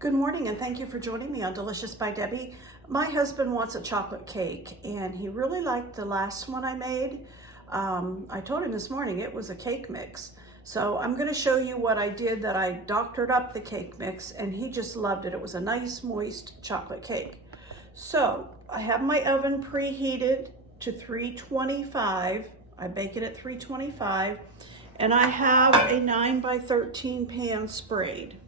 Good morning and thank you for joining me on Delicious by Debbie. My husband wants a chocolate cake and he really liked the last one I made. I told him this morning it was a cake mix. So I'm going to show you what I did, that I doctored up the cake mix and he just loved it. It was a nice moist chocolate cake. So I have my oven preheated to 325. I bake it at 325 and I have a 9x13 pan sprayed.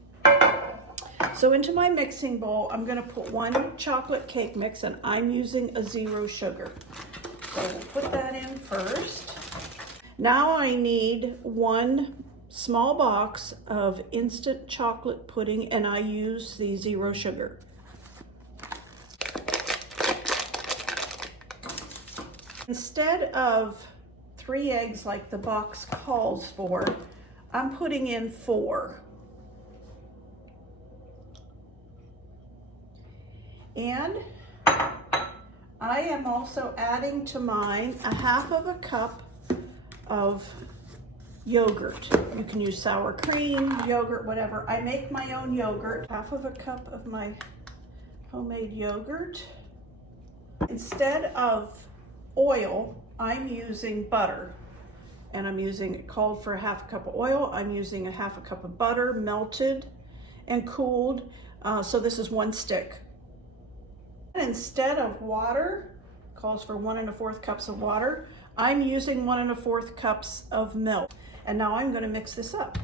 So into my mixing bowl, I'm going to put one chocolate cake mix and I'm using a 0 sugar. So we'll put that in first. Now I need one small box of instant chocolate pudding and I use the 0 sugar. Instead of 3 eggs like the box calls for, I'm putting in 4. And I am also adding to mine a 1/2 cup of yogurt. You can use sour cream, yogurt, whatever. I make my own yogurt. 1/2 cup of my homemade yogurt. Instead of oil, I'm using butter. And I'm using, it called for a 1/2 cup of oil. I'm using a 1/2 cup of butter, melted and cooled. So this is 1 stick. Instead of water, calls for 1 1/4 cups of water, I'm using 1 1/4 cups of milk. And now I'm going to mix this up.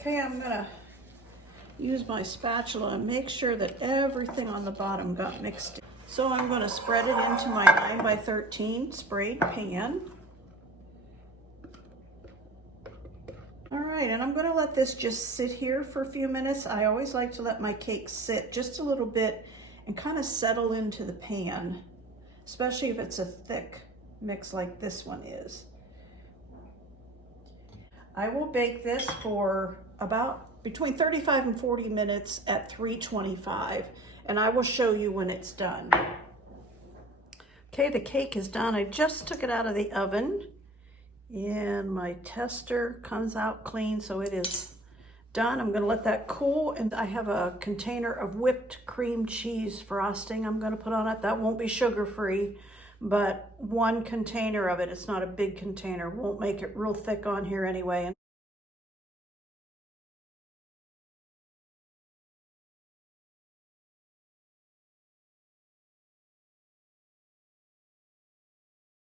Okay, I'm going to use my spatula and make sure that everything on the bottom got mixed. So I'm going to spread it into my 9x13 sprayed pan. All right, and I'm going to let this just sit here for a few minutes. I always like to let my cake sit just a little bit and kind of settle into the pan, especially if it's a thick mix like this one is. I will bake this for about between 35 and 40 minutes at 325, and I will show you when it's done. Okay, the cake is done. I just took it out of the oven. And my tester comes out clean, so it is done. I'm going to let that cool, and I have a container of whipped cream cheese frosting I'm going to put on it. That won't be sugar-free, but 1 container of it. It's not a big container. Won't make it real thick on here anyway.